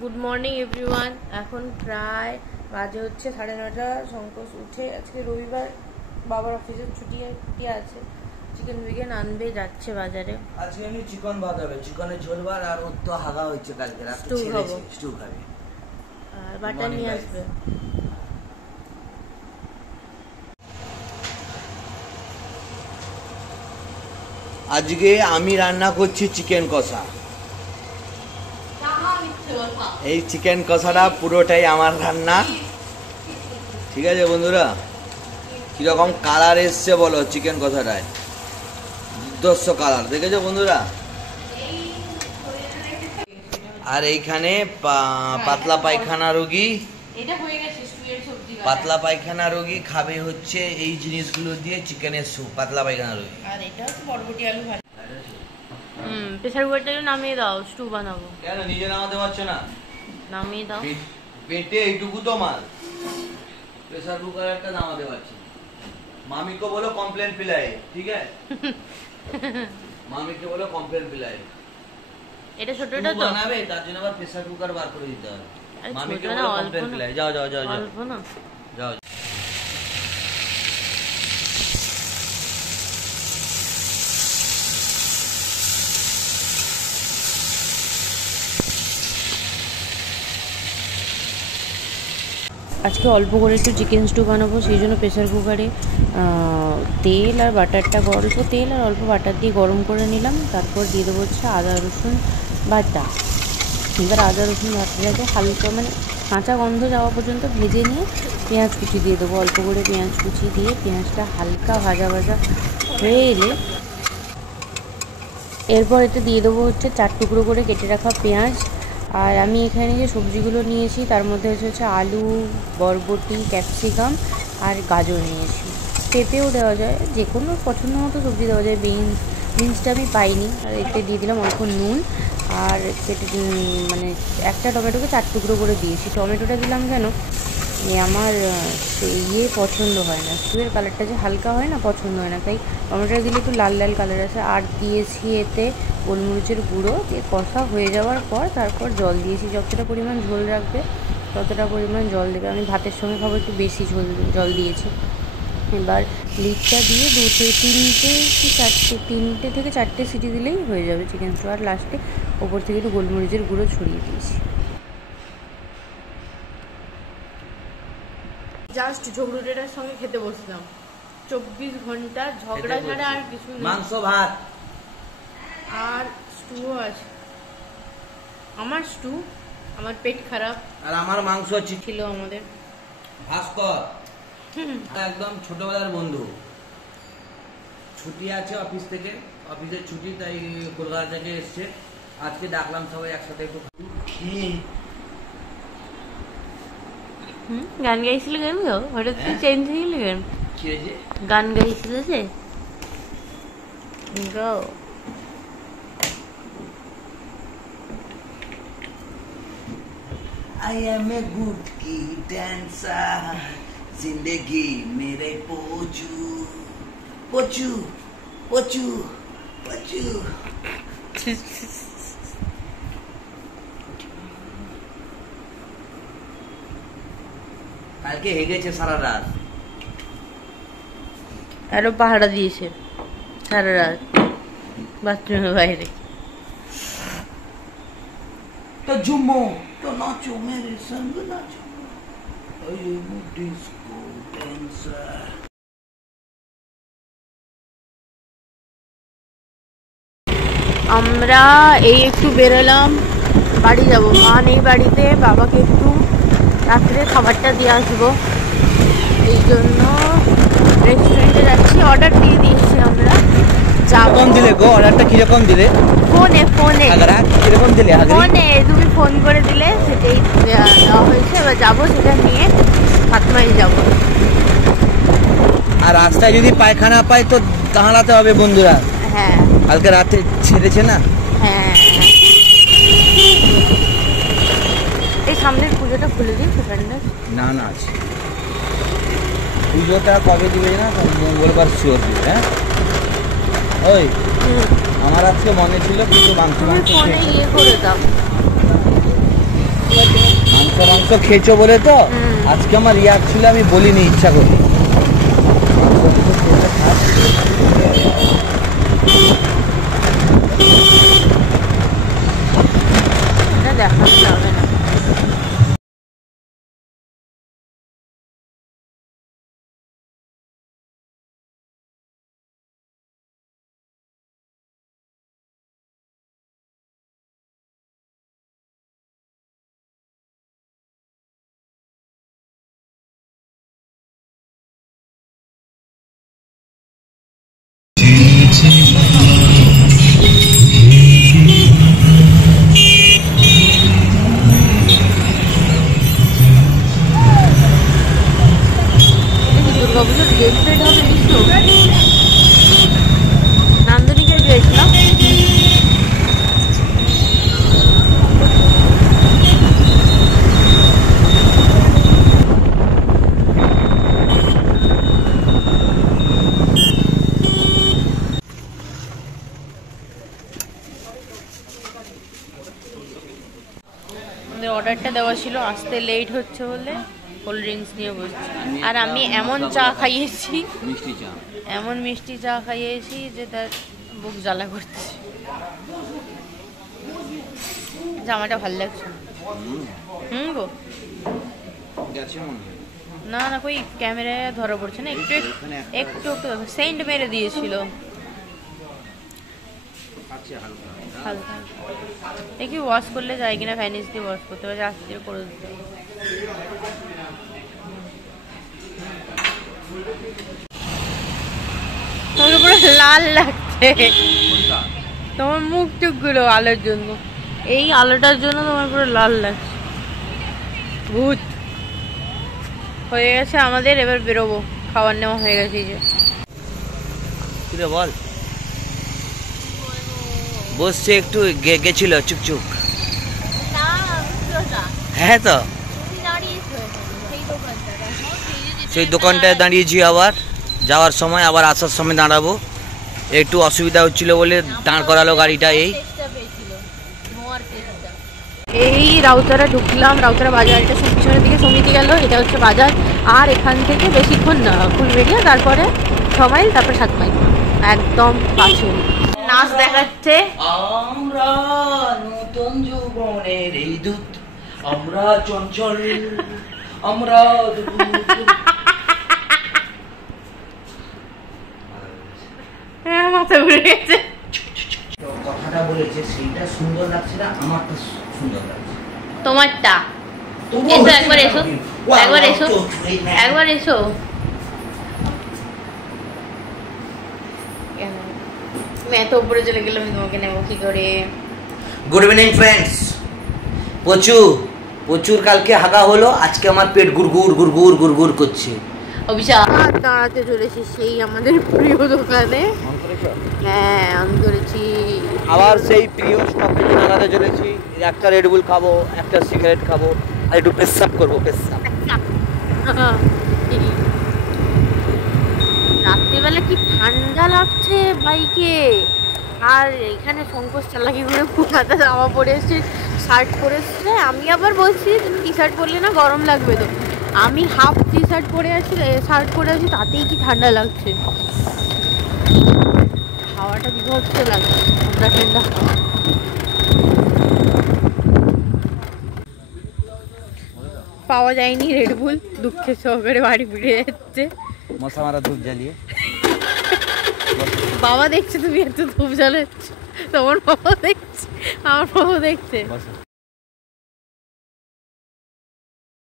Good morning everyone. এখন প্রায় বাজে হচ্ছে 9:30। শঙ্কর উঠে আজকে রবিবার, বাবার অফিসের ছুটি আছে। চিকেন বিকেন আনবে যাচ্ছে বাজারে। আজকে আমি চিকেন ভাত হবে, চিকেনের ঝোল ভাত, আর ওর তো হাগা হচ্ছে কালকে রাতে, স্টু খাবে আর বাটার নিয়ে আসবে। আজকে আমি রান্না করছি চিকেন কষা। এই চিকেন কষাটা পুরোটাই আমার রান্না, ঠিক আছে বন্ধুরা? কিরকম কালার এসছে বলো চিকেন কষাটায়, দুর্ধর্ষ কালার, দেখেছো বন্ধুরা? আর এইখানে পাতলা পায়খানা রোগী, পাতলা পায়খানা রোগী খাবে হচ্ছে এই জিনিসগুলো দিয়ে চিকেনের স্যুপ। পাতলা পায়খানা রোগী। আর এটা হচ্ছে বরবটি আলু ভাজা। প্রেসার কুকারটা নামিয়ে দাও, স্টু বানাবো। কেন নিজে নামাতে পারছো না? নামিয়ে দাও। পেটে এইটুকু তো মাল, প্রেসার কুকার একটা নামাতে পারছি। मामी को बोलो कॉम्प्लेन पिलाए, ठीक है? मामी को बोलो कॉम्प्लेन पिलाए। এটা ছোটটা তো বানাবে, তার জন্য আবার প্রেসার কুকার বার করে দিতে হবে। মামি কে বলো কমপ্লেন পিলায়। যাও যাও যাও যাও অল্প না, যাও। আজকে অল্প করে একটু চিকেন স্টু বানাবো, সেই জন্য প্রেসার কুকারে তেল আর বাটারটা, অল্প তেল আর অল্প বাটার দিয়ে গরম করে নিলাম। তারপর দিয়ে দেবো হচ্ছে আদা রসুন বাটা। এবার আদা রসুন বাটাটাকে হালকা মানে কাঁচা গন্ধ যাওয়া পর্যন্ত ভেজে নিয়ে পেঁয়াজ কুচি দিয়ে দেবো। অল্প করে পেঁয়াজ কুচি দিয়ে পেঁয়াজটা হালকা ভাজা ভাজা হয়ে এলে এরপর এতে দিয়ে দেবো হচ্ছে 4 টুকরো করে কেটে রাখা পেঁয়াজ। আর আমি এখানে যে সবজিগুলো নিয়েছি তার মধ্যে হচ্ছে আলু, বরবটি, ক্যাপসিকাম আর গাজর নিয়েছি। পেঁপেও দেওয়া যায়, যে কোনো পছন্দ মতো সবজি দেওয়া যায়। বিনসটা আমি পাইনি। আর এতে দিয়ে দিলাম অল্প নুন আর কেটে মানে একটা টমেটোকে 4 টুকরো করে দিয়েছি। টমেটোটা দিলাম কেন, আমার পছন্দ হয় না, স্টুয়ের কালারটা যে হালকা হয় না, পছন্দ হয় না, তাই টমেটোটা দিলে একটু লাল লাল কালার আসে। আর দিয়েছি এতে গোলমরিচের গুঁড়ো। দিয়ে কষা হয়ে যাওয়ার পর তারপর জল দিয়েছি। যতটা পরিমাণ ঝোল রাখবে ততটা পরিমাণ জল দেবে। আমি ভাতের সঙ্গে খাবো, একটু বেশি জল দিয়েছি। এবার লিডটা দিয়ে 2 থেকে 3 থেকে 4টে সিটি দিলেই হয়ে যাবে চিকেন স্টু। আর লাস্টে ওপর থেকে একটু গোলমরিচের গুঁড়ো ছড়িয়ে দিয়েছি। জাস্ট ঝগড়ুটেটার সঙ্গে খেতে বসলাম। 24 ঘন্টা ঝগড়া ছাড়া আর কিছু নেই। মাংস ভাত আর স্টুও আছে। আমার স্টু, আমার পেট খারাপ, আর আমার মাংস ছিল আমাদের ভাস্কর, একদম ছোটবেলার বন্ধু। ছুটি আছে অফিস থেকে, অফিসের ছুটি, তাই কলকাতা থেকে এসছে। আজকে ডাকলাম সবাই একসাথে একটু খেয়ে। গান গাইছিল কেন গো? হঠাৎ করে চেঞ্জ হয়ে গেল কেন? গান গাইছিল যে গাও। I am a good key dancer, जिंदगी मेरे पोचू पोचू पोचू पोचू। কালকে হেগেছে সারা রাত, আরো পাহারা দিয়েছে সারা রাত বাথরুমের বাইরে। तो झूमो तो नाचो मेरे संग नाचो, I am a disco dancer। আমরা এই একটু বেরোলাম, বাড়ি যাব। মা নেই বাড়িতে, বাবাকে একটু রাত্রে খাবারটা দিয়ে আসবো, এই জন্য রেস্টুরেন্টে যাচ্ছি। অর্ডার দিয়ে দিয়েছি আমরা। কিরকম দিলে গো অর্ডারটা? কিরকম দিলে? ফোনে কিরকম দিলে? ফোনে তুমি ফোন করে দিলে সেটাই দেওয়া হয়েছে। এবার যাবো, সেটা নিয়ে ফাতমাই যাবো। আর রাস্তায় যদি পায়খানা পাই তো দাঁড়াতে হবে বন্ধুরা। হ্যাঁ, কালকে রাতে ছেড়েছে না। হ্যাঁ, এই সামনের পুজোটা খুলে দিই সেখানটা। না না আছে, পুজোটা কবে দিবে না? মঙ্গলবার শিওর দিবে। হ্যাঁ ওই আমার আজকে মনে ছিল কিন্তু মাংস ফোনে ইয়ে করে দাও। মাংস খেয়েছো বলে তো আজকে আমার রিয়াক্ট ছিল, আমি বলিনি ইচ্ছা করি। দেখাতে হবে না। দুর্গাপুজোর গেট ফেট হবে বুঝছো, নান্দনিকের গেট না? আমাদের অর্ডারটা দেওয়া ছিল, আসতে লেট হচ্ছে বলে কোল্ড ড্রিঙ্কস নিয়ে বসছি। আর আমি এমন চা খাইয়েছি, মিষ্টি চা, এমন মিষ্টি চা খাইয়েছি যে তার বুক জ্বালা করছে। জামাটা ভালো লাগছে। গো না না, কই ক্যামেরায় ধরা পড়ছে না, একটু একটু একটু সেন্ট মেরে দিয়েছিল হালকা। দেখি ওয়াশ করলে যায় কিনা, ভ্যানিশ দিয়ে ওয়াশ করতে পারছে, আস্তে দিয়ে করে দিতে। তোমাকে পুরো লাল লাগছে, তোমার মুখ টুকগুলো আলোর জন্য, এই আলোটার জন্য তোমার পুরো লাল লাগছে। ভূত হয়ে গেছে আমাদের, এবার বেরোবো, খাবার নেওয়া হয়ে গেছে। যে কিরে বল, বসছে একটু গেছিল চুপচুপ। হ্যাঁ তো সেই দোকানটায় দাঁড়িয়েছি, আবার যাওয়ার সময় আবার আসার সময় দাঁড়াবো। একটু অসুবিধা হচ্ছিল বলে দাঁড় করালো গাড়িটা। এই রাউতারা ঢুকলাম, রাউতারা বাজার, এটা পিছনের দিকে সমিতি গেল, এটা হচ্ছে বাজার। আর এখান থেকে বেশিক্ষণ না, ফুলবেড়িয়া, তারপরে 6 মাইল, তারপরে 7 মাইল, একদম পাশে। নাচ দেখাচ্ছে। আমরা নতুন যৌবনের এই দূত, আমরা চঞ্চল, আমরা মাথা ঘুরে গেছে। কথাটা বলেছে সেইটা সুন্দর লাগছে না, আমারটা সুন্দর লাগছে। তোমারটা এসো, একবার এসো, একবার এসো, একবার এসো। আমি এত উপরে চলে গেলাম, আমি তোমাকে নেবো কি করে? Good evening friends. প্রচুর কালকে হাগা হলো, আজকে আমার পেট গুড়গুড় গুড়গুড় গুড়গুড় করছে। অভিশাপ দাঁড়াতে চলেছি সেই আমাদের প্রিয় দোকানে। হ্যাঁ আমি করেছি, আবার সেই প্রিয় স্টপেজে দাঁড়াতে চলেছি। একটা রেডবুল খাবো, একটা সিগারেট খাবো, আর একটু পেশাব করবো। পেশাব রাত্রিবেলা কি ঠান্ডা লাগছে বাইকে, আর এখানে সংকোচ চালাকি করে পুরাটা জামা পরে এসছে, শার্ট পরে এসছে। আমি আবার বলছি তুমি টি শার্ট পরলে না গরম লাগবে, তো আমি হাফ টি শার্ট পরে আছি, শার্ট পরে আছি, তাতেই কি ঠান্ডা লাগছে। হাওয়াটা বিভৎস লাগছে, ঠান্ডা ঠান্ডা হাওয়া। পাওয়া যায়নি রেডবুল, দুঃখের সহকারে বাড়ি ফিরে যাচ্ছে। মশা মারা ধূপ জ্বালিয়ে বাবা দেখছে তুমি এত ধূপ জ্বালাচ্ছ, তোমার বাবা দেখছে, আমার বাবা দেখছে।